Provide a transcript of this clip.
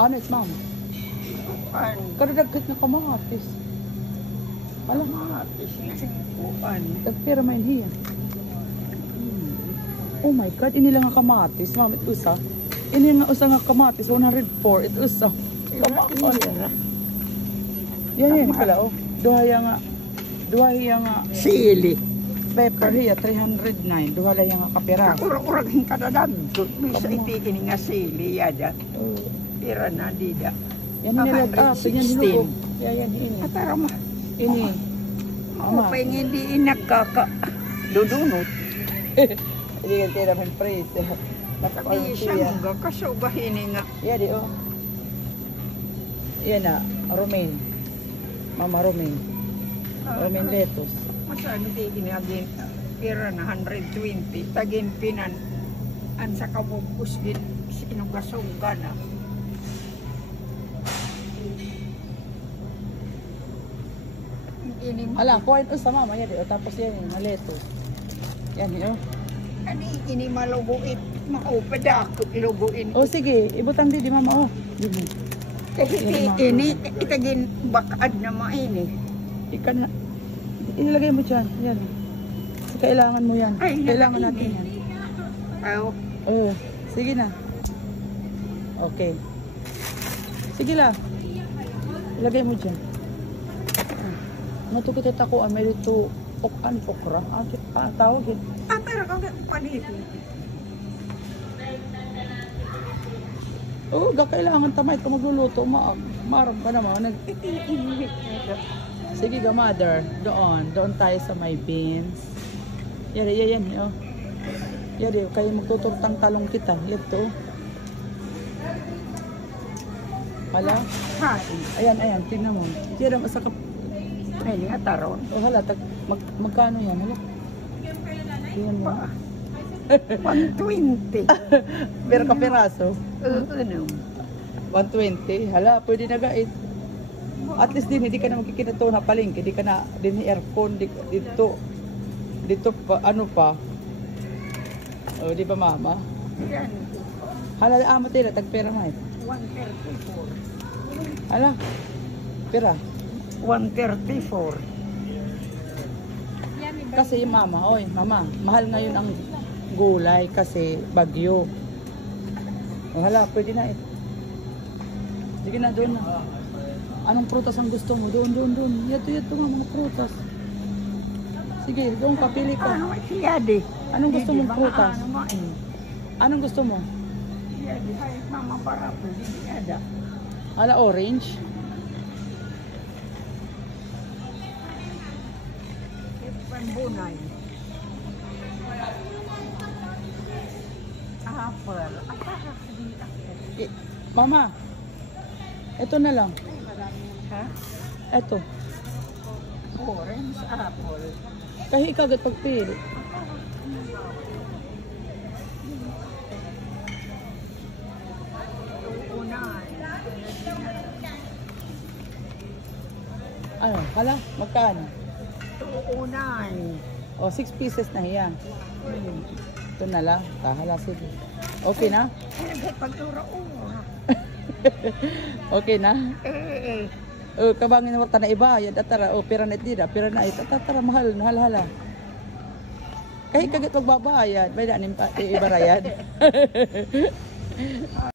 Honest, ma'am. Ano? Kadagagkit na kamatis. Alam, Kamatis nga kuan. tagpira man hiya. Oh my God, ini lang nga kamatis, ma'am. Ito usa. Ini nga usa nga kamatis, 104. Ito usa. Yan pala, oh. Duha nga. Sili. Pepper hiya, 309. Duha lang nga kapira. Urag-urag yung kadadad. Bisa itikin nga sili yada. Oh. Pira na dida. Yan nilag up. Yan hinugo. Yan ini. Atara ma. Ini. Mama. Pahingin di inagkaka. Dudunot. Hindi ka tira man praise. Di siya mga kasubahin nga. Yan di oh. Yan na. Romaine. Mama Romaine. Romaine lettuce. Masaan di ginagin. Pira na 120. Tagin pinan. An sa kabugkus din. Sinugasungga na. Ala, kuhain sa mama yan oh. Tapos yan yung lettuce. Yan oh. Ini malubuin. Maupadakot lubuin. Oh sige, ibutang di mama oh. Kasi ini itagin bakad na maini. Ikan na. Ilagay mo dyan. Yan. Kailangan mo yan. Ay, kailangan natin yan. Oh. Oh, sige na. Okay. Sige lang. Ilagay mo dyan. Nato kita tako may dito okra. Tawag yun. Pero kung panito. Oo, kailangan tamay ito magluluto. Marap ka naman. Sige ga, mother. Doon tayo sa may beans. Yan. Oh. Yari, kayo magtutugtang talong kita. Ito. Hala? Ayan. Tingnan mo. Tira mo sa Ay, nga taron. oh, hala, magkano yan? Hala? Yan mo. 120. Pero kapiraso? Ano? 120. Hala, pwede na gait. At least din, hindi ka na magkikinato na palengke. Hindi ka na, din aircon, dito pa, ano pa. O, di ba mama? Yan. Hala, amo tila, tagpera na 134. Hala, pera. 134. Kasi mama, mahal ngayon ang gulay kasi bagyo. O, hala, pwede na Sige na, doon na. Anong prutas ang gusto mo? Doon. Yato nga mga prutas. Sige, doon kapili ka. Siyade. Anong gusto mong prutas? Anong gusto mo? Siyade. Ay, mama para po. Siyada. Hala, orange. Bunay. Apple. Mama, ito na lang. Ha? Ito. Orange, apple. Kahit ikagat pagpili. Unay. Ano? Hala, magkano? Unay. O, 6 pieces na yan. Ito na lang. Hala, sige. Okay na? Pagtura Okay na? Kabangin mo na iba. Yan, atara. Pera na itira. Pera na ito. Atara, mahal. Hala. Kahit kagat magbabayad. May daanin pa. Ibarayad.